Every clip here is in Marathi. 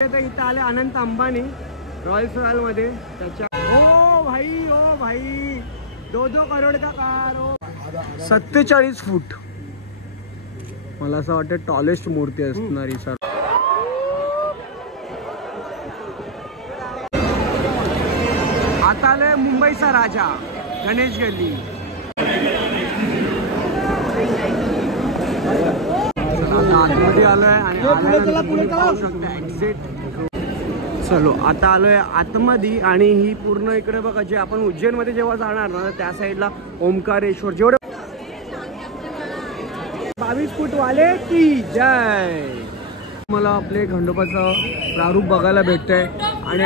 इथं आले अनंत अंबानी रॉयल रॉयल मध्ये त्याच्या ओ भाई 2 करोड का कार हो 47 फूट मला असं वाटतं टॉलेस्ट मूर्ती असणारी सर. आता आलोय मुंबईचा राजा गणेश गल्ली. आतमध्ये आलोय आणि पाहू शकता एक्झिट. चलो आता आलोय आतमध्ये आणि ही पूर्ण इकडे बघा जे आपण उज्जैन मध्ये जेव्हा जाणार ना त्या साईडला ओमकारेश्वर जेवढे 22 फूट वाले की जय. मला आपले खंडोबाचं प्रारूप बघायला भेटतंय आणि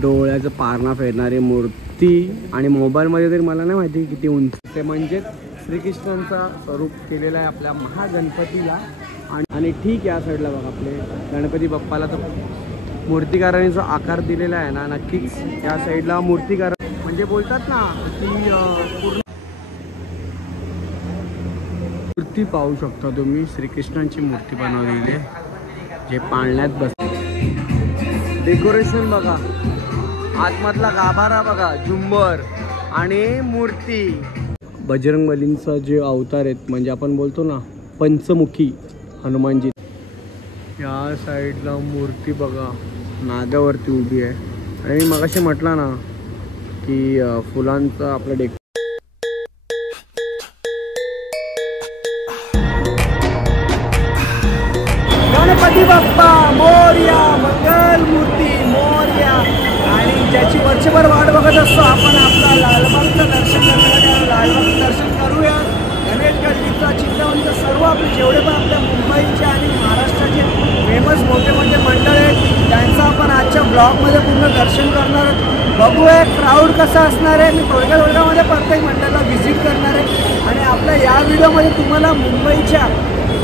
डोळ्याचं पारणा फेरणारी मूर्ती आणि मोबाईलमध्ये तरी मला नाही माहिती किती उंच ते. म्हणजे श्रीकृष्णांचा स्वरूप केलेला आहे आपल्या महागणपतीला. आणि ठीक या साईडला बघा आपले गणपती बाप्पाला तर मूर्तिकारांनी जो आकार दिलेला आहे ना नक्कीच या साईडला मूर्तिकार म्हणजे बोलतात ना की पूर्ण मूर्ती पाहू शकता तुम्ही. श्रीकृष्णांची मूर्ती बनवलेली आहे जे पाळण्यात बसते. डेकोरेशन बघा आतमधला गाभारा बघा झुंबर आणि मूर्ती. बजरंगबलींचा जे अवतार आहेत म्हणजे आपण बोलतो ना पंचमुखी हनुमानजी. या साईडला मूर्ती बघा नागावरती उभी आहे. आणि मी मगाशी म्हटलं ना की फुलांचं आपलं गणपती बाप्पा मोरया मंगल मूर्ती मोरया. आणि ज्याची वर्षभर वाट बघत असतो आपण आपला लालबागचं दर्शन करण्यासाठी लालबागचं दर्शन करूया. गणेश गल्लीचा चित्रवंत सर्व आपले जेवढे पण आपल्या मुंबईचे आणि महाराष्ट्राचे फेमस मोठे मंडळ आहेत त्यांचं आपण आजच्या ब्लॉगमध्ये पूर्ण दर्शन करणार. बघूया क्राऊड कसा असणार आहे. मी थोडक्यामध्ये प्रत्येक मंडळाला व्हिजिट करणार आहे आणि आपल्या या व्हिडिओमध्ये तुम्हाला मुंबईच्या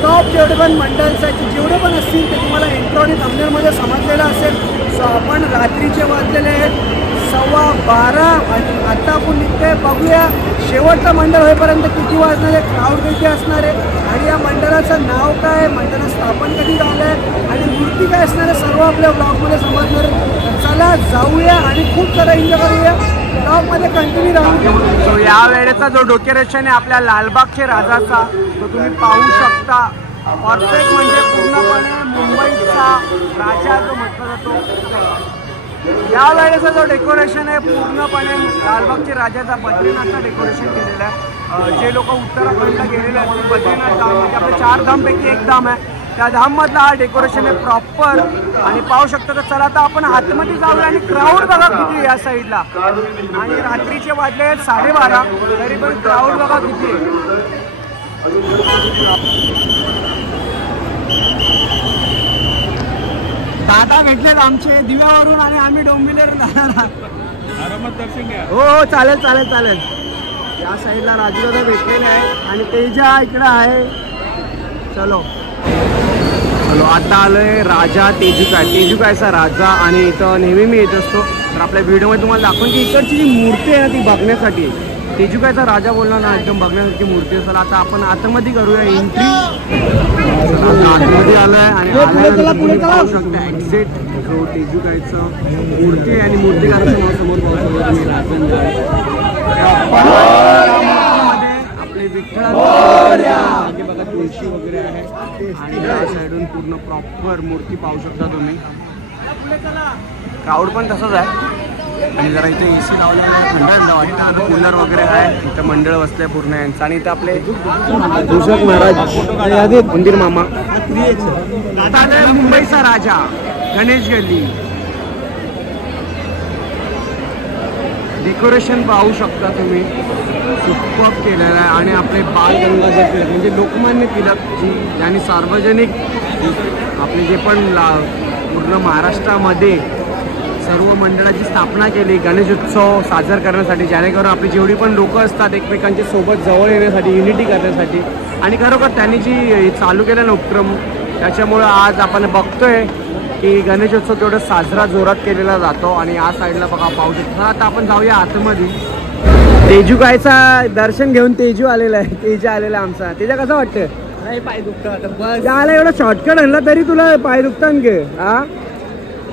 टॉप जेवढे पण मंडळांसाठी जेवढे पण असतील ते तुम्हाला इंट्रो आणि थंबनेलमध्ये समजलेलं असेल. सो आपण रात्रीचे वाजलेले आहेत 12:15 आणि आता आपण निघतोय. बघूया शेवटचं मंडळ होईपर्यंत किती वाजणार आहे क्राऊड किती असणार आहे आणि या मंडळाचं नाव काय मंडळ स्थापन कधी झालं आहे आणि मूर्ती काय असणार आहे सर्व आपल्या ब्लॉगमध्ये समजणार आहे. चला जाऊया आणि खूप सारा एन्जॉय करूया. ब्लॉगमध्ये कंटिन्यू राहू. सो या वेळेचा जो डेकोरेशन आहे आपल्या लालबागच्या राजाचा तो तुम्ही पाहू शकता. परफेक्ट म्हणजे पूर्णपणे मुंबईचा राजा जो म्हटला जातो. या वेळेचा जो डेकोरेशन आहे पूर्णपणे लालबागच्या राजाचा बद्रीनाथचा डेकोरेशन केलेला आहे. जे लोक उत्तराखंडला गेलेले असतील बद्रीनाथ धाम म्हणजे आपल्या 4 धामपैकी एक धाम आहे त्या धाममधला हा डेकोरेशन आहे प्रॉपर. आणि पाहू शकता. तर चला आता आपण आतमध्ये जाऊया आणि क्राऊड बघा किती या साईडला. आणि रात्रीचे वाजले आहेत 12:30 तरी पण क्राऊड बघा किती आहे. दादा भेटलेत आमचे दिव्यावरून आणि आम्ही डोंबिवलीवरून जाणार. आरामात दर्शन घ्या. हो चालेल. या साईडला राजूदादा भेटलेले आहे आणि तेजा इकडं आहे. चलो आता आलोय राजा तेजुकायचा राजा. आणि इथं नेहमी मी येत असतो तर आपल्या व्हिडिओमध्ये तुम्हाला दाखवून की इकडची जी मूर्ती आहे ना ती बघण्यासाठी तेजुकायचा राजा बोलला ना एकदम बघण्यासारखी मूर्ती असेल. आता आपण आतमध्ये करूया एंट्री. आतमध्ये आलोय आणि आल्यानंतर पाहू शकता एक्झिट जो तेजुकायचं मूर्ती आहे आणि मूर्तिकाराचं नाव समोर पाहू शकता तुम्ही राजन आपले विठ्ठलाचे बघा तुळशी वगैरे आहे. आणि या साईडून पूर्ण प्रॉपर मूर्ती पाहू शकता तुम्ही. क्राऊड पण तसंच आहे. आणि जरा इथे AC लावलेलं आहे थंड वाटतं. कूलर वगैरे आहे. इथं मंडळ बसलंय पूर्ण यांचं. आणि इथं आपले तुळजापूर महाराज मंदिर मामा. आता मुंबईचा राजा गणेश गल्ली. डेकोरेशन पाहू शकता तुम्ही सुपर केलेलं आहे. आणि आपले बाळ गंगाधर टिळक म्हणजे लोकमान्य टिळक जी ज्यांनी सार्वजनिक आपले जे पण पूर्ण महाराष्ट्रामध्ये सर्व मंडळाची स्थापना केली गणेशोत्सव साजरा करण्यासाठी. जेणेकरून आपली जेवढी पण लोक असतात एकमेकांच्या सोबत जवळ येण्यासाठी युनिटी करण्यासाठी. आणि खरोखर त्यांनी जी चालू केलं ना उपक्रम त्याच्यामुळं आज आपण बघतोय की गणेशोत्सव तेवढं साजरा जोरात केलेला जातो. आणि या साईडला बघा पाऊस येतो. आता आपण जाऊया आतमध्ये. तेजू गायचा दर्शन घेऊन तेजू आलेला आहे. तेजा आलेला आमचा. तेजा कसं वाटतं? नाही पाय दुखतात बस. त्याला एवढा शॉर्टकट आणला तरी तुला पाय दुखतात घे. हा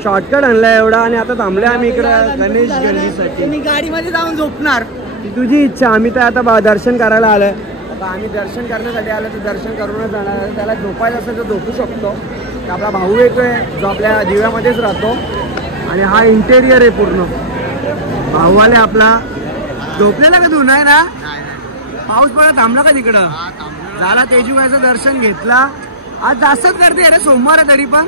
शॉर्टकट आणला एवढा. आणि आता थांबले आम्ही इकडं गणेश गल्लीसाठी. मी गाडीमध्ये जाऊन झोपणार. ती तुझी इच्छा. आम्ही तर आता दर्शन करायला आलोय. आता आम्ही दर्शन करण्यासाठी आलो तर दर्शन करूनच जाणार. त्याला झोपायचं असेल तर झोपू शकतो. आपला भाऊ येतोय जो आपल्या दिव्यामध्येच राहतो. आणि हा इंटेरियर आहे पूर्ण. भाऊवाले आपला झोपलेला का तू? नाही ना. पाऊस पडत थांबला का तिकडं? झाला. तेजू गायचं दर्शन घेतला. आज जास्तच गर्दी आहे रे. सोमवार आहे तरी पण.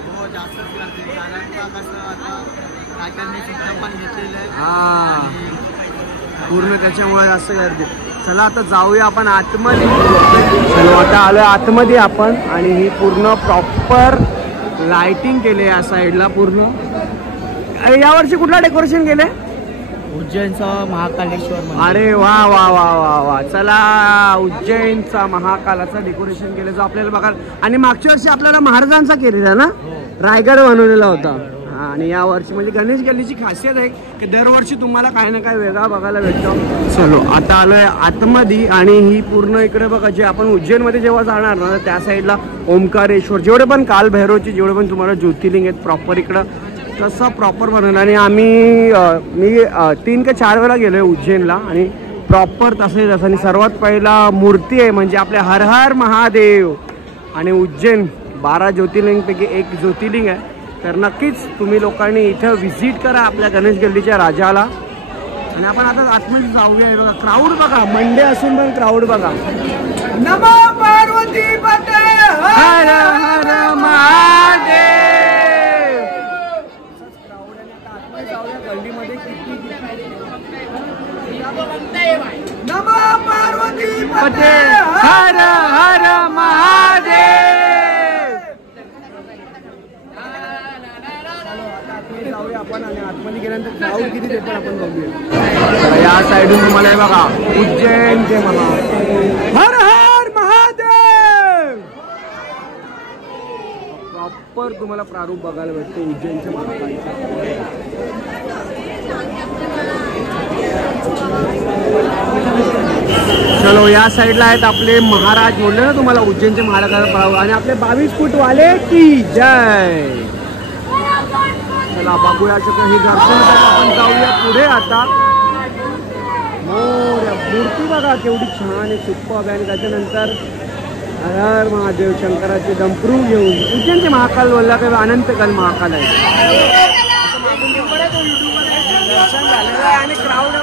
हा पूर्ण त्याच्यामुळे जास्त गर्दी. चला आता जाऊया आपण आतमध्ये. चलो आता आलोय आतमध्ये आपण. आणि ही पूर्ण प्रॉपर लाइटिंग केले या साईडला पूर्ण. यावर्षी कुठला डेकोरेशन केले? उज्जैनचा महाकालेश्वर. अरे वा वा वा वा वा. चला उज्जैनचा महाकालाचा डेकोरेशन केलं जो आपल्याला बघायला. आणि मागच्या वर्षी आपल्याला महाराजांचा केलेला ना. रायगड बनवलेला होता. आणि या वर्षी म्हणजे गणेश गल्लीची खासियत आहे की दरवर्षी तुम्हाला काही ना काही वेगळा बघायला भेटतो. चलो आता आलोय आतमध्ये. आणि ही पूर्ण इकडे बघा जे आपण उज्जैनमध्ये जेव्हा जाणार ना त्या साईडला ओंकारेश्वर जेवढे पण कालभैरवचे जेवढे पण तुम्हाला ज्योतिर्लिंग आहेत प्रॉपर इकडं तसं प्रॉपर बनवलं. आणि मी 3 का 4 वेळा गेलोय उज्जैनला. आणि प्रॉपर तसं. आणि सर्वात पहिला मूर्ती आहे म्हणजे आपले हर हर महादेव. आणि उज्जैन 12 ज्योतिर्लिंगपैकी एक ज्योतिर्लिंग आहे. तर नक्कीच तुम्ही लोकांनी इथं व्हिजिट करा आपल्या गणेश गल्लीच्या राजाला. आणि आपण आता आतमध्ये जाऊया. बघा क्राऊड बघा. मंडे असून पण क्राऊड बघा. नमो पार्वती पते हर हर महादेव. क्राऊड आहे. आता आतमध्ये जाऊया गल्लीमध्ये. नमो पार्वती पते हर हर महादेव. जाऊया आपण. आणि आतमध्ये गेल्यानंतर क्राऊड किती ते पण आपण बघूया. या साईडून तुम्हाला हे बघा उज्जैन ते हर हर महादेव प्रॉपर तुम्हाला प्रारूप बघायला भेटते उज्जैनच्या महाकालचं. चलो या साईडला आहेत आपले महाराज. बोलले ना तुम्हाला उज्जैनचे महाराज. आणि आपले 22 फूट वाले की जय. चला बघूया. हे दर्शन आपण जाऊया पुढे आता. मूर्ती बघा केवढी छान आहे. सुप्पब आहे. आणि त्याच्यानंतर हर हर महादेव शंकराचे डंपरू घेऊन उज्जैनचे महाकाल बोलला का अनंतकाल महाकाल आहे. दर्शन झालेलं आहे. आणि क्राऊड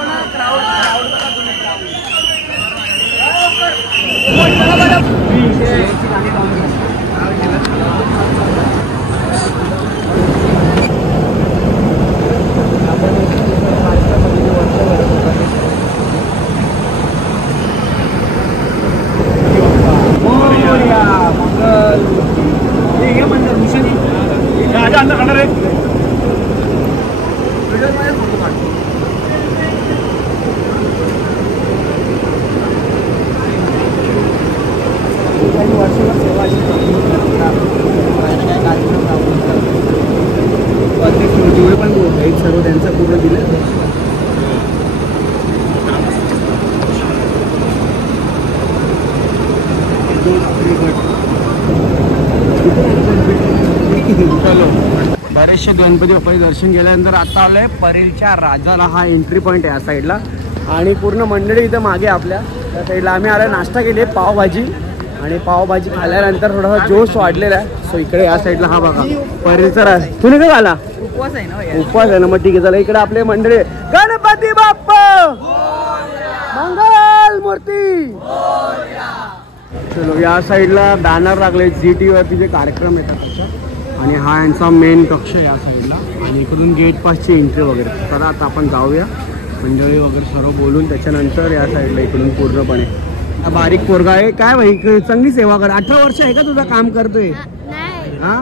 जेवढे पण सर्व त्यांचं पूर्ण दिलं. बरेचसे गणपती बाप्पाचे दर्शन केल्यानंतर आता आलोय परेलच्या राजाला. हा एंट्री पॉईंट आहे या साईडला. आणि पूर्ण मंडळी इथं मागे आपल्या त्या साईडला. आम्ही आला नाश्ता केली पावभाजी. आणि पावभाजी खाल्ल्यानंतर थोडासा जोश वाढलेला आहे. सो इकडे या साईडला हा बघा परेलचा राज. तुम्ही काय आला? उपवास आहे ना. उपवास आहे ना. मग ठीक आहे. चला इकडे आपले मंडळी गणपती बाप्पा मंगल मूर्ती. चलो या साईडला बॅनर लागले ZT वरती जे कार्यक्रम येतात त्याच्यात. आणि हा यांचा मेन कक्ष या साईडला. आणि इकडून गेट पासची एंट्री वगैरे. तर आता आपण जाऊया मंडळी वगैरे सर्व बोलून. त्याच्यानंतर या साईडला इकडून पूर्णपणे बारीक पोरगा आहे. काय भाई चांगली सेवा कर. 18 वर्ष आहे का तुझं काम करतोय? हा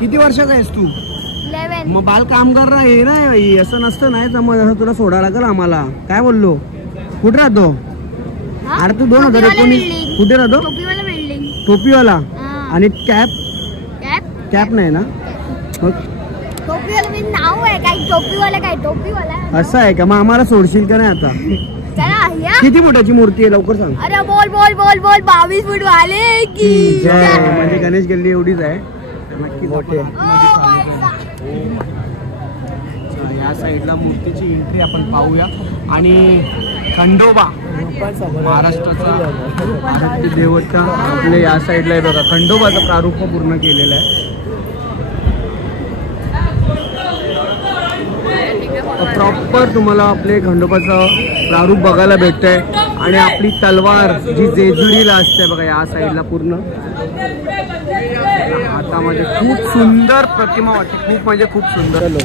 किती वर्षाचा आहेस तू? 11. मग बाल काम कर रहा आहे ना. असं नसतं नाही तर मग असं तुला सोडायला लागेल आम्हाला. काय बोललो? कुठे राहतो? अरे तू 2019 कुठे राहतो? टोपीवाला. आणि कॅप नाही ना. टोपीवाला मी नाव आहे काय टोपीवाला काय टोपीवाला असं आहे का? मग आम्हाला सोडशील का नाही आता? चला या किती फुटाची मूर्ती आहे लवकर सांग. अरे बोल बोल बोल बोल 22 फूट वाले की जय. म्हणजे गणेश गल्ली एवढीच आहे नक्की मोठे. या साईडला मूर्तीची एंट्री आपण पाहूया. आणि खंडोबा महाराष्ट्राचा आराध्य देवता आपल्या या साईडला आहे बघा. खंडोबाचं प्रारूप पूर्ण केलेलं आहे. प्रॉपर तुम्हाला आपले खंडोबाचं प्रारूप बघायला भेटतंय. आणि आपली तलवार जी जेजुरीला असते बघा या साईडला पूर्ण हातामध्ये खूप सुंदर प्रतिमा वाटते. खूप म्हणजे खूप सुंदर.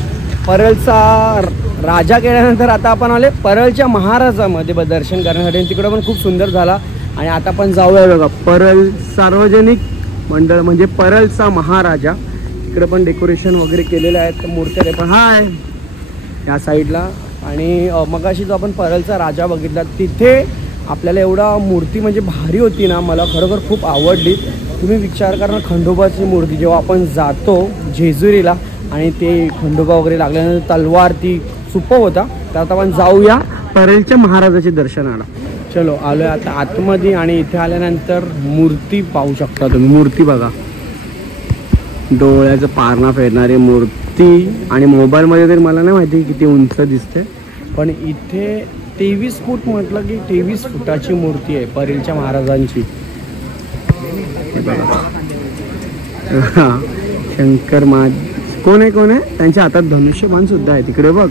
परळचा राजा केल्यानंतर आता आपण आले परळच्या महाराजामध्ये दर्शन करण्यासाठी. तिकडं पण खूप सुंदर झाला. आणि आता आपण जाऊया बघा परळ सार्वजनिक मंडळ म्हणजे परळचा महाराजा. इकडे पण डेकोरेशन वगैरे केलेलं आहे. मूर्त्या पण हाय या साईडला. आणि मगाशी जो आपण परळचा राजा बघितला तिथे आपल्याला एवढा मूर्ती म्हणजे भारी होती ना. मला खरोखर खूप आवडली. तुम्ही विचार करा ना खंडोबाची मूर्ती जेव्हा आपण जातो जेजुरीला आणि ते खंडोबा वगैरे लागल्यानंतर तलवार ती सुपर होता. तर आता आपण जाऊया परळच्या महाराजाचे दर्शनाला. चलो आलोय आता आतमध्ये. आणि इथे आल्यानंतर मूर्ती पाहू शकता तुम्ही. मूर्ती बघा डोळ्याचं पारणा फेरणारी मूर्ती. आणि मोबाईलमध्ये तरी मला नाही माहिती किती उंच दिसते पण इथे 23 फूट म्हटलं की 23 फुटाची मूर्ती आहे परळच्या महाराजांची. शंकर कोण आहे त्यांच्या हातात धनुष्यबाण सुद्धा आहे तिकडे बघ.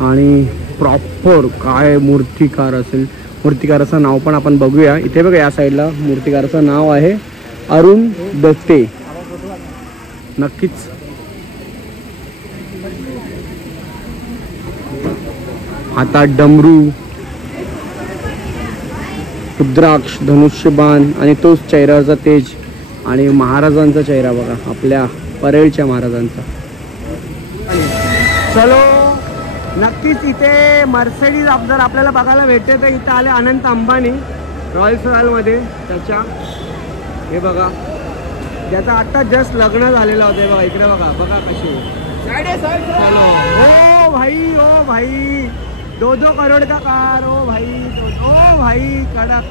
आणि प्रॉपर काय मूर्तिकार असेल. मूर्तिकाराचं नाव पण आपण बघूया. इथे बघा या साईडला मूर्तिकाराचं नाव आहे अरुण दत्ते. नक्कीच हातात डमरू रुद्राक्ष धनुष्यबाण आणि तोच चेहऱ्यावरचा तेज. आणि महाराजांचा चेहरा बघा आपल्या परळच्या महाराजांचा. चलो नक्कीच इथे मर्सिडीज जर आपल्याला बघायला भेटते तर इथे आले अनंत अंबानी रॉयल रॉयलमध्ये त्याच्या. हे बघा ज्याचा आता जस्ट लग्न झालेलं होतं. बघा इकडे बघा कशी. ओ भाई 2-2 करोड का कार. ओ भाई कडक.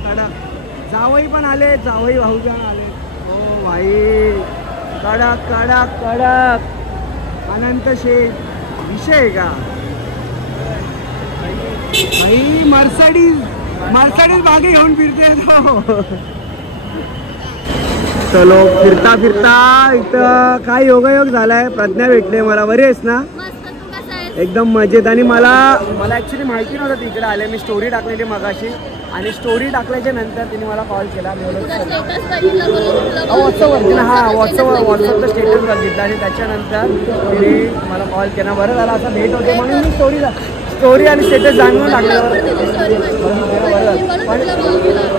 जावई पण आले. जावई भाऊजान आले. ओ भाई कडक. अनंत शेठ विषय का भाई. मर्सिडीज मागे घेऊन फिरते तो. चलो फिरता इथं काय योगायोग झालाय. प्रज्ञा भेटले मला. बरी आहेस ना? एकदम मजेत. आणि मला ॲक्च्युली माहिती नव्हतं तिकडे आले. मी स्टोरी टाकलेली मगाशी आणि स्टोरी टाकल्याच्या नंतर तिने मला कॉल केला. व्हॉट्सअपवरती ना. हां व्हॉट्सअपचं स्टेटस बघितलं आणि त्याच्यानंतर तिने मला कॉल केला. बरं झालं असं भेट होते म्हणून मी स्टोरी आणि स्टेटस जाणून टाकलं.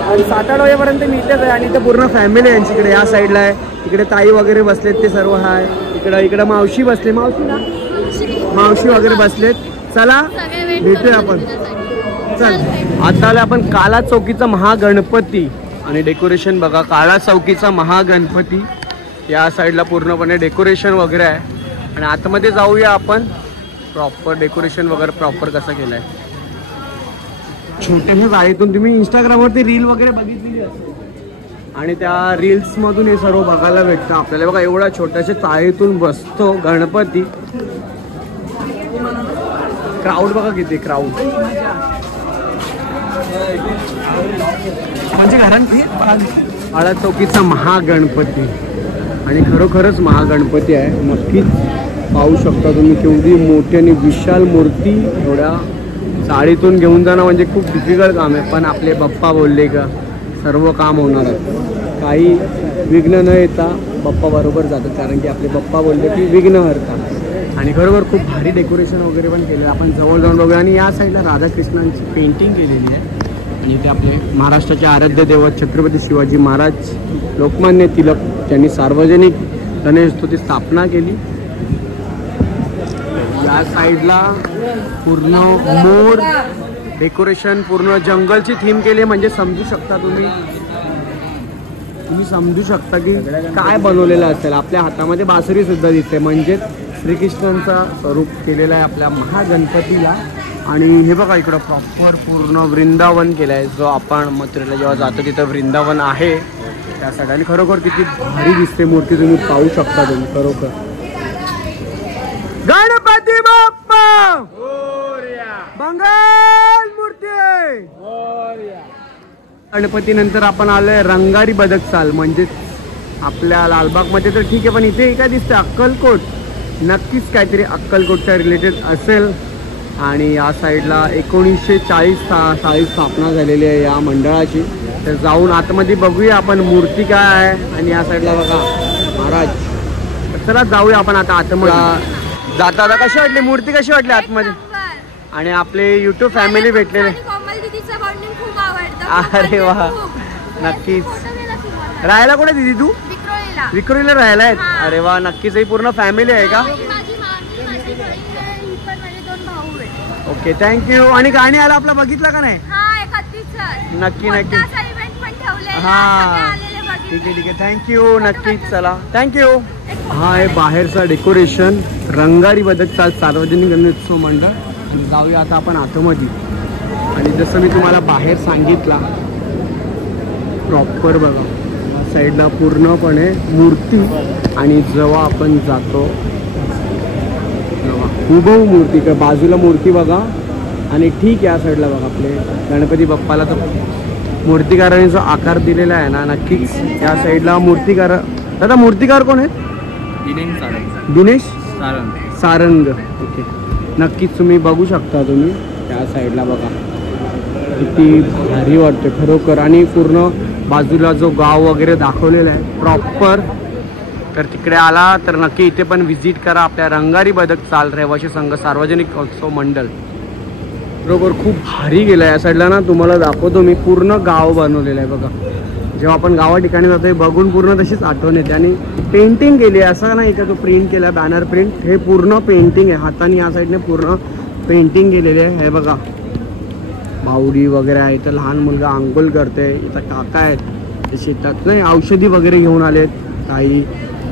आणि 7-8 वाजेपर्यंत मी इथेच आहे. आणि इथं पूर्ण फॅमिली आहे यांच्याकडे. या साईडला आहे. इकडे ताई वगैरे बसलेत ते सर्व आहे. इकडं मावशी बसले. मावशी वगैरे बसलेत. चला भेटूया आपण. चल आता आले आपण काला चौकीचा महागणपती. आणि डेकोरेशन बघा काला चौकीचा महागणपती. या साईडला पूर्णपणे डेकोरेशन वगैरे आहे. आणि आतमध्ये जाऊया आपण. प्रॉपर डेकोरेशन वगैरे प्रॉपर कसं केलं आहे. छोट्याशा जाळीतून तुम्ही इंस्टाग्रामवरती रील वगैरे बघितलेली असेल आणि त्या रील्समधून हे सर्व बघायला भेटतं आपल्याला. बघा एवढा छोट्याशा चाळीतून बसतो गणपती. क्राऊड बघा किती क्राऊड. म्हणजे घरांची काळा चौकीचा महागणपती. आणि खरोखरच महागणपती आहे. नक्कीच पाहू शकता तुम्ही केवढी मोठी आणि विशाल मूर्ती. एवढ्या चाळीतून घेऊन जाणं म्हणजे खूप डिफिकल्ट काम आहे. पण आपले बाप्पा बोलले का सर्व काम होणार आहे. काही विघ्न न येता बाप्पा बरोबर जातात. कारण की आपले बाप्पा बोलले की विघ्न हरतात. आणि खरोखर खूप भारी डेकोरेशन वगैरे पण केलं. आपण जवळ जाऊन बघूया. आणि या साईडला राधाकृष्णांची पेंटिंग केलेली आहे. आणि इथे आपले महाराष्ट्राचे आराध्य दैवत छत्रपती शिवाजी महाराज लोकमान्य टिळक त्यांनी सार्वजनिक गणेशोत्सवाची स्थापना केली. या साईडला पूर्ण मोर डेकोरेशन पूर्ण जंगलची थीम केली म्हणजे समजू शकता तुम्ही. तुम्ही समजू शकता की काय बनवलेलं असेल. आपल्या हातामध्ये बासरी सुद्धा दिसते, म्हणजे श्रीकृष्णांचा स्वरूप केलेला आहे आपल्या महागणपतीला. आणि हे बघा इकडं प्रॉपर पूर्ण वृंदावन केलं आहे. जो आपण मथुरेला जेव्हा जातो तिथं वृंदावन आहे त्यासाठी. आणि खरोखर किती भारी दिसते मूर्ती, तुम्ही पाहू शकता तुम्ही खरोखर. गणपती बाप्पा मंगल मूर्ती. गणपती नंतर आपण आलोय रंगारी बदक चाल. म्हणजे आपल्या लालबागमध्ये तर ठीक आहे, पण इथे काय दिसतं अक्कलकोट. नक्कीच काहीतरी अक्कलकोटच्या रिलेटेड असेल. आणि या साईडला 1940 साली स्थापना झालेली आहे या मंडळाची. तर जाऊन आतमध्ये बघूया आपण मूर्ती काय आहे. आणि या साईडला बघा महाराज. तर चला जाऊया आपण आता आतमध्ये. जाता कशी वाटली मूर्ती, कशी वाटली आतमध्ये? आणि आपले युट्यूब फॅमिली भेटलेले. अरे वा, नक्कीच. राहायला कुठे दिदी तू? विक्रोळीला राहायला आहेत. अरे वा, नक्कीच. ही पूर्ण फॅमिली आहे का? Okay, thank you. आणि गाणी आला आपला बघितला का नाही? नक्की नक्की. हा ठीक आहे ठीक आहे, थँक्यू. नक्कीच, चला थँक्यू. हा आहे बाहेरचा डेकोरेशन रंगारी बदक चाल सार्वजनिक गणेशोत्सव मंडळ. जाऊया आता आपण आतमध्ये. आणि जसं मी तुम्हाला बाहेर सांगितला प्रॉपर बघा साईडला पूर्णपणे मूर्ती. आणि जेव्हा आपण जातो हुबहू मूर्ती का बाजूला मूर्ती बघा. आणि ठीक या साईडला बघा आपले गणपती बाप्पाला तर मूर्तिकारांनी जो आकार दिलेला आहे ना, नक्कीच या साईडला मूर्तिकार. दादा मूर्तिकार कोण आहेत? दिनेश सारंग. ओके, नक्कीच तुम्ही बघू शकता तुम्ही त्या साईडला बघा किती भारी वाटते खरोखर. आणि पूर्ण बाजूला जो गाव वगैरे दाखवलेला आहे प्रॉपर. तर तिकडे आला तर नक्की इथे पण व्हिजिट करा. आपल्या रंगारी बदक चाल रहिवासी संघ सार्वजनिक उत्सव मंडळ बरोबर खूप भारी गेलं आहे. या साईडला ना तुम्हाला दाखवतो मी. पूर्ण गाव बनवलेलं आहे बघा. जेव्हा आपण गावा ठिकाणी जातो बघून पूर्ण तशीच आठवण येते. आणि पेंटिंग केली आहे असं नाही का तो प्रिंट केला बॅनर प्रिंट. हे पूर्ण पेंटिंग आहे हाताने. या साईडने पूर्ण पेंटिंग केलेली आहे. हे बघा माऊली वगैरे आहे. इथं लहान मुलगा आंघोळ करते. इथं काका आहेत ते शेतात नाही औषधी वगैरे घेऊन आलेत काही.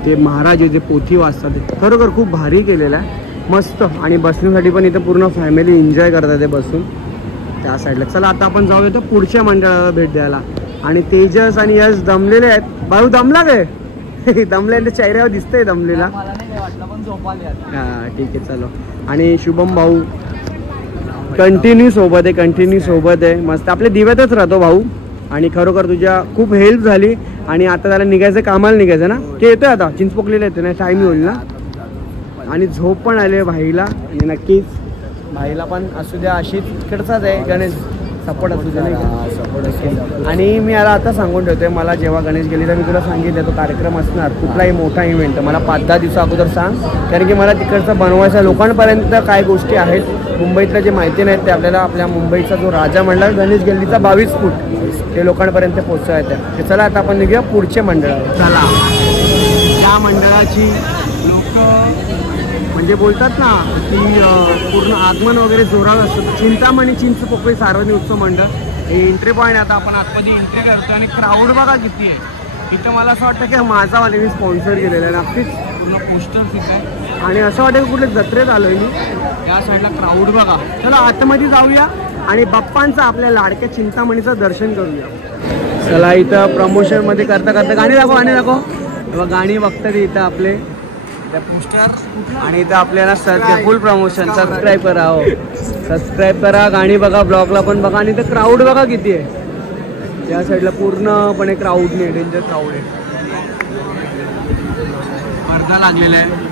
ते महाराज जे पोथी वाचतात. खरोखर खूप भारी केलेलं आहे, मस्त. आणि बसण्यासाठी पण इथं पूर्ण फॅमिली एन्जॉय करतात ते बसून त्या साईडला. चला आता आपण जाऊया तर पुढच्या मंडळाला भेट द्यायला. आणि तेजस आणि यश दमलेले आहेत. भाऊ दमला काय? दमलेल्या चेहऱ्यावर दिसतंय दमलेला. हा ठीक आहे चलो. आणि शुभम भाऊ कंटिन्यू सोबत आहे, कंटिन्यू सोबत आहे. मस्त आपल्या दिव्यातच राहतो भाऊ. आणि खरोखर तुझ्या खूप हेल्प झाली. आणि आता त्याला निघायचं, कामाला निघायचं ना, ते येतोय आता चिंचपोकलेला येतो ना, टाईम होईल ना. आणि झोप पण आली आहे भाईला. आणि नक्कीच भाईला पण असू द्या अशीच इकडचाच आहे गणेश सपोर्ट असू द्या नाही का सपोर्ट. आणि मी याला आता सांगून ठेवतोय मला जेव्हा गणेश गेली तर मी तुला सांगितलं तो कार्यक्रम असणार कुठलाही मोठा इव्हेंट मला 5-10 दिवसा अगोदर सांग. कारण की मला तिकडचं बनवायचं लोकांपर्यंत काय गोष्टी आहेत मुंबईतल्या जे माहिती नाहीत ते आपल्याला आपल्या मुंबईचा जो राजा मंडळ गणेश गल्लीचा 22 फूट ते लोकांपर्यंत पोहोचवायचं. ते चला आता आपण निघूया पुढचे मंडळ. चला त्या मंडळाची लोक म्हणजे बोलतात ना की पूर्ण आगमन वगैरे जोरात असतं. चिंतामणी चिंचपोकळी सार्वजनिक उत्सव मंडळ हे एंट्री पॉईंट. आता आपण आतमध्ये एंट्री करतो. आणि क्राऊड बघा किती आहे इथं. मला असं वाटतं की माझावाले मी स्पॉन्सर केलेलं आहे. नक्कीच पूर्ण पोस्टर तिथं आहे. आणि असं वाटेल कुठे जत्रेत आलो आहे मी. या साईडला क्राऊड बघा. चला आतमध्ये जाऊया आणि बाप्पांचं आपल्या लाडक्या चिंतामणीचं दर्शन करूया. चला इथं प्रमोशनमध्ये करता करता गाणी दाखव गाणी दाखव. तेव्हा गाणी बघतात इथं आपले पोस्टर. आणि इथं आपल्याला फुल प्रमोशन. सबस्क्राईब करा. हो सबस्क्राईब करा. गाणी बघा, ब्लॉगला पण बघा. आणि इथं क्राऊड बघा किती आहे. या साईडला पूर्णपणे क्राऊड नाही, डेंजर क्राऊड आहे. पडदा लागलेला आहे.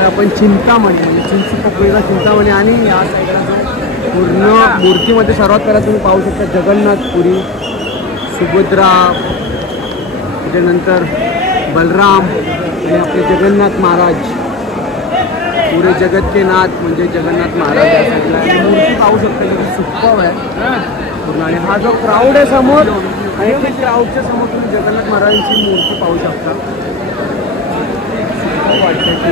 आपण चिंतामणी म्हणजे चिंचपोकळीला चिंतामणी. आणि या साईडला पूर्ण मूर्तीमध्ये सर्वात पहिला तुम्ही पाहू शकता जगन्नाथपुरी, सुभद्रा, त्याच्यानंतर बलराम आणि आपले जगन्नाथ महाराज. पुरे जगत के नाथ म्हणजे जगन्नाथ महाराज या साईडला मूर्ती पाहू शकता किती सुपर आहे पूर्ण. आणि हा जो क्राऊड आहे समोर आणि त्या क्राऊडच्या समोर तुम्ही जगन्नाथ महाराजांची मूर्ती पाहू शकता. वाटतं की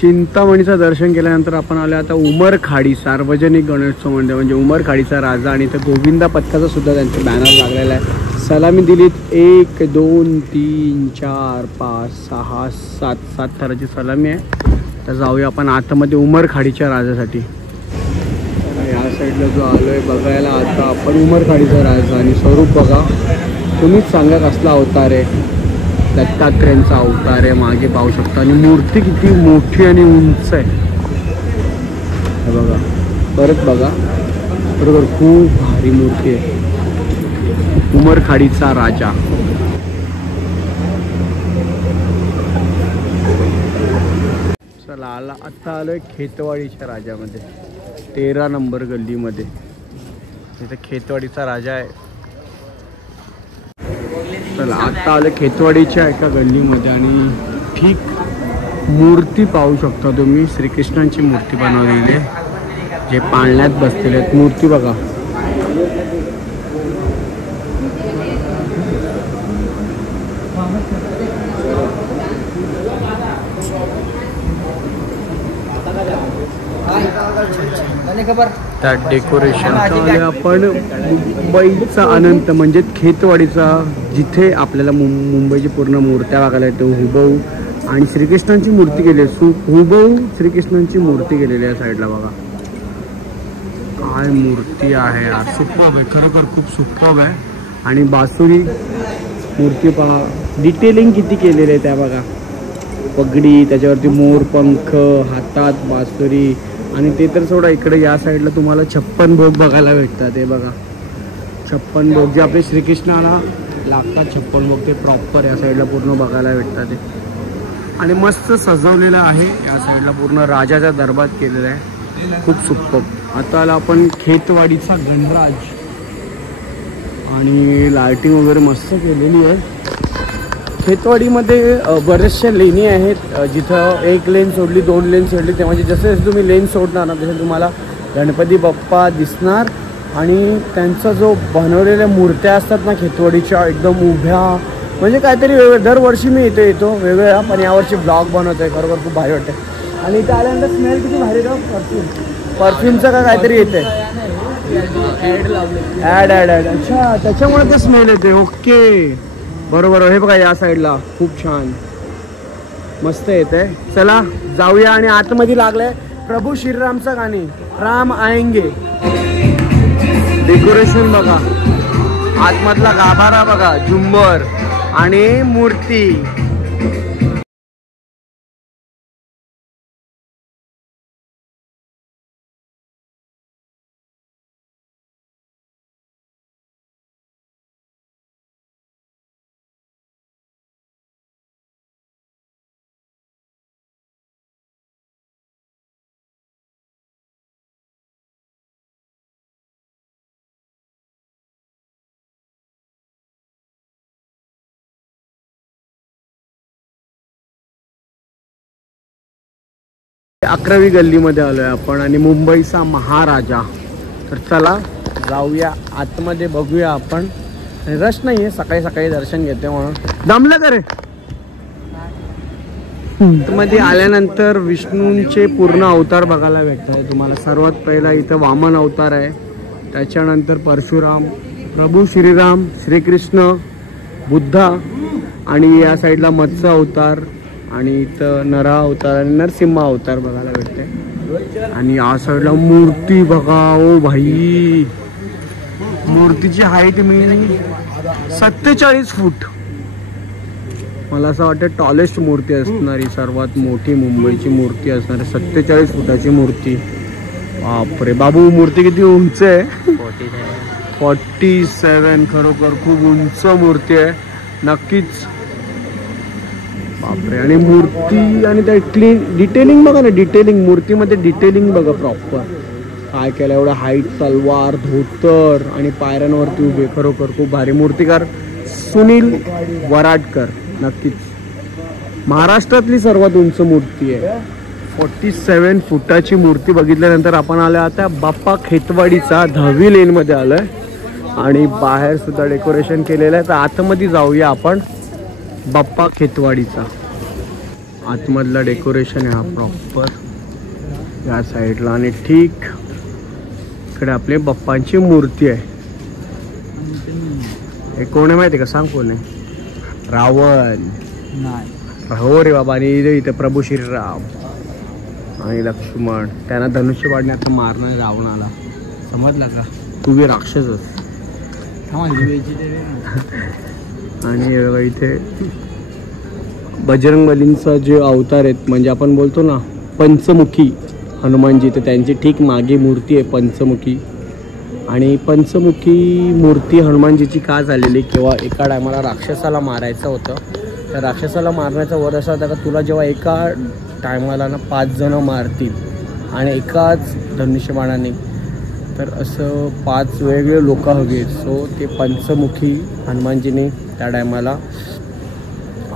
चिंतामणीचं दर्शन केल्यानंतर आपण आलो आता उमरखाडी सार्वजनिक गणेशोत्सव मंडळ म्हणजे उमरखाडीचा राजा. आणि इथं गोविंदा पथकाचा सुद्धा त्यांचा बॅनर लागलेला आहे. सलामी दिलीत 1 2 3 4 5 6 7 थराची सलामी आहे. तर जाऊया आपण आतमध्ये उमरखाडीच्या राजासाठी. या साईडला जो आलो आहे बघायला आता आपण उमरखाडीचा राजा. आणि स्वरूप बघा तुम्हीच सांगा कसला अवतार आहे. दत्तात्रेयांचा अवतार आहे मागे पाहू शकता. आणि मूर्ती किती मोठी आणि उंच आहे बघा. परत बघा बरोबर खूप भारी मूर्ती आहे. उमरखाडीचा राजा. चला आता आलोय खेतवाडीच्या राजामध्ये 13 नंबर गल्लीमध्ये. इथे खेतवाडीचा राजा आहे. चला आता आलं खेतवाडीच्या एका गल्लीमध्ये आणि ठीक मूर्ती पाहू शकता तुम्ही. श्रीकृष्णांची मूर्ती बनवलेली आहे जे पाळण्यात बसलेले आहेत. मूर्ती बघा त्या डेकोरेशन. आपण मुंबईचा अनंत म्हणजे खेतवाडीचा जिथे आपल्याला मुंबईची पूर्ण मूर्त्या बघायला येतो हुबहू. आणि श्रीकृष्णांची मूर्ती केली आहे हुबहू श्रीकृष्णांची मूर्ती केलेली आहे साईडला बघा. काय मूर्ती आहे यार. सुपर्ब आहे खरोखर खूप सुपर्ब आहे. आणि बासुरी मूर्ती पहा डिटेलिंग किती केलेली आहे त्या बघा. पगडी त्याच्यावरती मोरपंख हातात बासुरी. आणि ते तर सोडा इकडे या साईडला तुम्हाला 56 भोग बघायला भेटतात. हे बघा 56 भोग जे आपले श्रीकृष्णाला लागतात 56 भोग ते प्रॉपर या साईडला पूर्ण बघायला भेटतात. ते आणि मस्त सजवलेलं आहे या साईडला पूर्ण राजाचा दरबार केलेला आहे. खूप सुपर. आता आला आपण खेतवाडीचा गणराज. आणि लायटिंग वगैरे मस्त केलेली आहे. खेतवाडीमध्ये बरेचशा लेणी आहेत जिथं 1 लेन सोडली 2 लेन सोडली ते म्हणजे जसे जसे तुम्ही लेन सोडणार ना तसे तुम्हाला गणपती बाप्पा दिसणार. आणि त्यांचा जो बनवलेल्या मूर्त्या असतात ना खेतवाडीच्या एकदम उभ्या म्हणजे काहीतरी वेगळं. दरवर्षी मी इथे येतो वेगवेगळ्या पण यावर्षी ब्लॉग बनवतो आहे. खरोखर खूप भारी वाटतं. आणि इथे आल्यानंतर स्मेल किती भारी राहतो. परफ्यूमचं का काहीतरी येते ॲड. अच्छा त्याच्यामुळे ते स्मेल येते. ओके बरोबर. हे बघा या साईडला खूप छान मस्त येते. चला जाऊया. आणि आतमध्ये लागलंय प्रभू श्रीरामचं गाणे राम आएंगे. डेकोरेशन बघा आतमधला गाभारा बघा झुंबर आणि मूर्ती. अकरावी गल्लीमध्ये आलोय आपण आणि मुंबईचा महाराजा. तर चला जाऊया आतमध्ये बघूया आपण. रश नाही आहे सकाळी सकाळी दर्शन घेते म्हणून. दमलं का रे. आतमध्ये आल्यानंतर विष्णूंचे पूर्ण अवतार बघायला भेटतात तुम्हाला. सर्वात पहिला इथं वामन अवतार आहे. त्याच्यानंतर परशुराम प्रभू श्रीराम श्रीकृष्ण बुद्धा. आणि या साईडला मत्स्य अवतार आणि इथं नरा अवतार आणि नरसिंह अवतार बघायला भेटते. आणि या साईडला मूर्ती बघा. ओ भाई मूर्तीची हाईट मी 47 फूट. मला असं वाटतं टॉलेस्ट मूर्ती असणारी सर्वात मोठी मुंबईची मूर्ती असणारी 47 फुटाची मूर्ती. बापरे बाबू मूर्ती किती उंच आहे. 47. खरोखर खूप उंच मूर्ती आहे नक्कीच. बापरे. आणि मूर्ती आणि त्या क्लीन डिटेलिंग बघा ना. डिटेलिंग मूर्तीमध्ये डिटेलिंग बघा प्रॉपर. काय केलं, एवढा हाईट, तलवार, धोतर आणि पायऱ्यांवरती उभे. खरोखर खूप भारी. मूर्तिकार सुनील वराडकर. नक्कीच महाराष्ट्रातली सर्वात उंच मूर्ती आहे. 47 फुटाची मूर्ती बघितल्यानंतर आपण आलो आता बाप्पा खेतवाडीचा 10वी लेनमध्ये आलो आहे. आणि बाहेर सुद्धा डेकोरेशन केलेलं आहे. तर आतमध्ये जाऊया आपण. बाप्पा खेतवाडीचा आतमधला डेकोरेशन आहे हा प्रॉपर या साईडला. आणि ठीक इकडे आपली बाप्पांची मूर्ती आहे. हे कोण आहे माहिती आहे का? सांग कोण आहे? रावण. हो रे बाबा. आणि इथे प्रभू श्रीराम आणि लक्ष्मण. त्यांना धनुष्य बाणने आता मारणार रावणाला. समजला का? तू बी राक्षसच. आणि इथे बजरंगबलींचा जे अवतार आहेत म्हणजे आपण बोलतो ना पंचमुखी हनुमानजी, तर त्यांची ठीक मागे मूर्ती आहे पंचमुखी. आणि पंचमुखी मूर्ती हनुमानजीची का झालेली? किंवा एका टायमाला राक्षसाला मारायचं होतं. तर राक्षसाला मारण्याचा वर असा होता का तुला जेव्हा एका टायमाला ना 5 जणं मारतील आणि एकाच धनुष्यबाणाने, तर असं 5 वेगवेगळे लोक हवे. सो ते पंचमुखी हनुमानजीने त्या टायमाला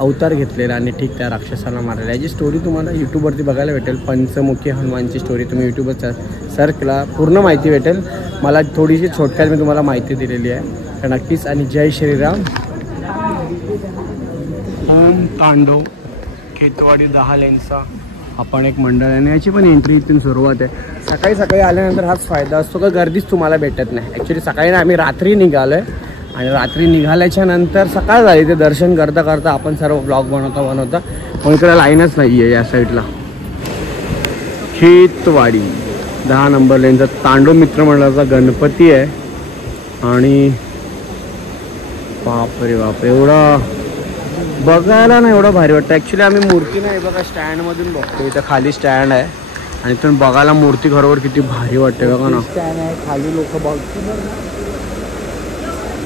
अवतार घेतलेला आणि ठीक त्या राक्षसाला मारलेला. याची स्टोरी तुम्हाला यूट्यूबवरती बघायला भेटेल. पंचमुखी हनुमानची स्टोरी तुम्ही यूट्यूबवर सर्च केला पूर्ण माहिती भेटेल. मला थोडीशी छोटक्यात मी तुम्हाला माहिती दिलेली आहे. तर नक्कीच. आणि जय श्रीराम. ओम तांडव खेतवाडी 10 लेनचा आपण एक मंडळ आहे. आणि याची पण एंट्री इथून सुरुवात आहे. सकाळी सकाळी आल्यानंतर हाच फायदा असतो का गर्दीच तुम्हाला भेटत नाही. ॲक्च्युली सकाळी ना आम्ही रात्री निघालो आहे. आणि रात्री निघाल्याच्या नंतर सकाळ झाली. ते दर्शन करता करता आपण सर्व ब्लॉग बनवता पण इकडे लाईनच नाही आहे या साईडला. खेतवाडी 10 नंबर लेनचा तांडव मित्र मंडळाचा गणपती आहे. आणि बापरे बाप एवढा बघायला ना एवढं भारी वाटतं. ॲक्च्युली आम्ही मूर्ती नाही बघा स्टँडमधून बघतो. इथं खाली स्टँड आहे आणि इथून बघायला मूर्ती खरोखर किती भारी वाटते बघा ना. स्टँड आहे खाली लोक बघतो.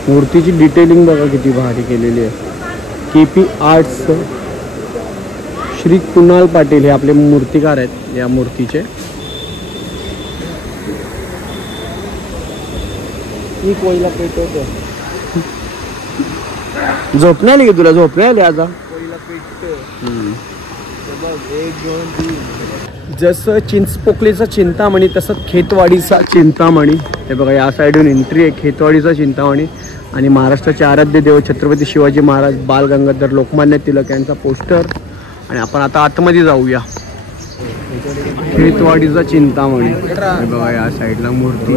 मूर्तीची डिटेलिंग बघा किती भारी केलेली आहे. KP आर्ट्स श्री कुणाल पाटील हे आपले मूर्तिकार आहेत या मूर्तीचे. ही कोयला पेटवतो. झोप नाही आली की तुला? झोप नाही आली आता? जसं चिंचपोकलीचा चिंतामणी तसं खेतवाडीचा चिंतामणी. हे बघा या साईडून एंट्री आहे खेतवाडीचा चिंतामणी. आणि महाराष्ट्राचे आराध्य देव छत्रपती शिवाजी महाराज, बाल गंगाधर, लोकमान्य टिळक यांचा पोस्टर. आणि आपण आता आतमध्ये जाऊया. खेतवाडीचा चिंतामणी. हे बघा या साईडला मूर्ती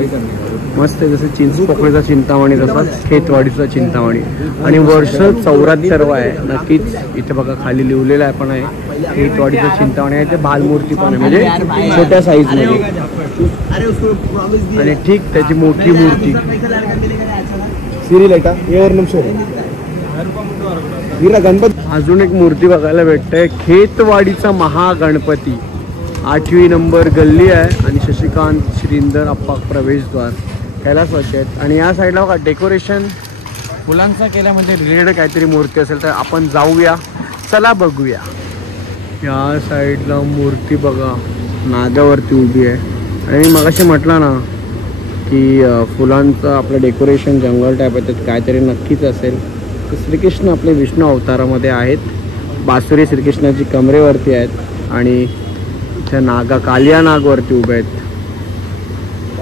मस्त आहे. जसं चिंचपोकळीचा चिंतामणी तसाच खेतवाडीचा चिंतामणी. आणि वर्ष 74 आहे. नक्कीच इथे बघा खाली लिहिलेलं आहे पण आहे खेतवाडीचा चिंतामणी आहे. ते बालमूर्ती पण आहे म्हणजे छोट्या साईजमध्ये. आणि ठीक त्याची मोठी मूर्ती गणपती. अजून एक मूर्ती बघायला भेटते. खेतवाडीचा महागणपती 8वी नंबर गल्ली आहे. आणि शशिकांत श्रींदर अप्पा प्रवेशद्वार कैलासवासी आहेत. आणि या साईडला बघा डेकोरेशन फुलांचा केल्यामध्ये रिलेटेड काहीतरी मूर्ती असेल तर आपण जाऊया. चला बघूया. या साईडला मूर्ती बघा नागावरती उभी आहे. आणि मगाशी म्हटलं ना की फुलांचं आपलं डेकोरेशन जंगल टाईप आहे. त्यात काहीतरी नक्कीच असेल. तर श्रीकृष्ण आपले विष्णू अवतारामध्ये आहेत. बासुरी श्रीकृष्णाची कमरेवरती आहेत. आणि त्या नागा कालिया नागवरती उभे आहेत.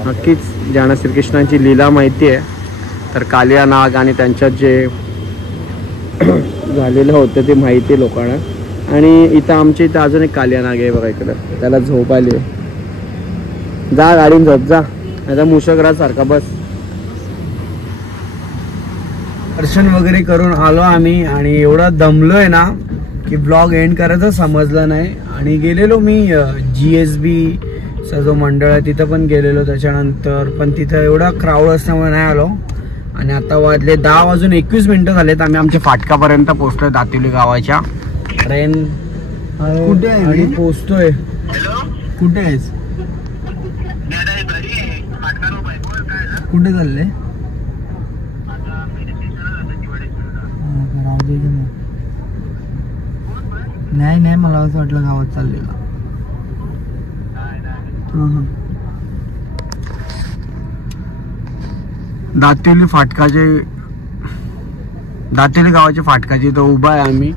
नक्कीच ज्यांना श्रीकृष्णांची लीला माहिती आहे तर कालिया नाग आणि त्यांच्यात जे झालेलं होतं ते माहिती आहे लोकांना. आणि इथं आमच्या इथं अजून एक कालिया नाग आहे बघा इकडं. त्याला झोप आली आहे. जा गाडीन झोप जा. आता मुशकरासारखा बस. दर्शन वगैरे करून आलो आम्ही. आणि एवढा दमलोय ना की ब्लॉग एंड करायचं समजलं नाही. आणि गेलेलो मी GSB चा जो मंडळ आहे तिथं पण गेलेलो त्याच्यानंतर. पण तिथं एवढा क्राऊड असल्यामुळे नाही आलो. आणि आता वाजले 10:21 झालेत. आम्ही आमच्या फाटकापर्यंत पोहोचलोय दातिवली गावाच्या. ट्रेन कुठे आहे आणि पोहोचतोय. कुठे आहेस? कुठे चालले? नाही मला असं वाटलं गावात चाललेलं. दातेली गावाच्या फाटकाची तो उभा आहे आम्ही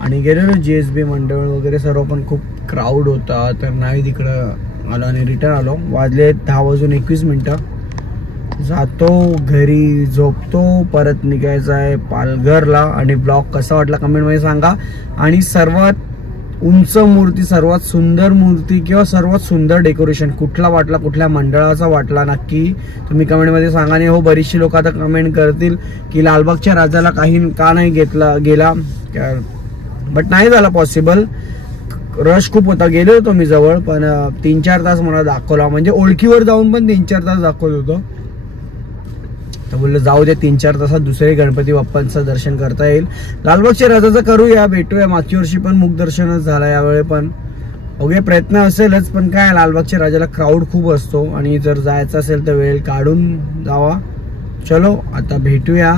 आणि गेलेलो GSB मंडळ वगैरे सर्व, पण खूप क्राऊड होता तर नाही तिकडं आलो आणि रिटर्न आलो. वाजले 10:21. जातो घरी, झोपतो, परत निघायचं आहे पालघरला. आणि ब्लॉग कसा वाटला कमेंटमध्ये सांगा. आणि सर्वात उंच मूर्ती, सर्वात सुंदर मूर्ती किंवा सर्वात सुंदर डेकोरेशन कुठला वाटला, कुठल्या मंडळाचा वाटला, नक्की तुम्ही कमेंटमध्ये सांगा. आणि हो, बरीचशी लोक आता कमेंट करतील की लालबागच्या राजाला का नाही गेला, बट नाही झाला पॉसिबल. रश खूप होता. गेलो होतो मी जवळ, पण 3-4 तास मला दाखवला, म्हणजे ओळखीवर जाऊन पण 3-4 तास दाखवत होतो. तर बोललं जाऊ दे, 3-4 तासात दुसरे गणपती बाप्पांचं दर्शन करता येईल. लालबागच्या राजाचं करूया, भेटूया. मागच्या वर्षी पण मुख दर्शनच झालं, यावेळी पण ओके प्रयत्न असेलच. पण काय, लालबागच्या राजाला क्राऊड खूप असतो आणि जर जायचं असेल तर वेळ काढून जावा. चलो आता भेटूया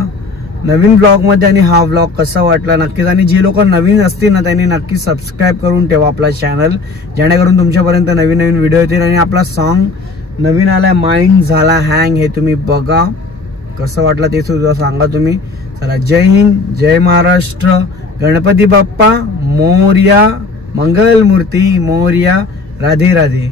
नवीन ब्लॉग मध्ये. आणि हा ब्लॉग कसा वाटला नक्कीच. आणि जे लोक नवीन असतील ना त्यांनी नक्की सबस्क्राईब करून ठेवा आपला चॅनल, जेणेकरून तुमच्यापर्यंत नवीन नवीन व्हिडिओ येतील. आणि आपला सॉन्ग नवीन आलाय, माइंड झाला हँग, हे तुम्ही बघा. कसं वाटलं ते सुद्धा सांगा तुम्ही. चला, जय हिंद, जय महाराष्ट्र, गणपती बाप्पा मोरया, मंगल मूर्ती मोरया, राधे राधे.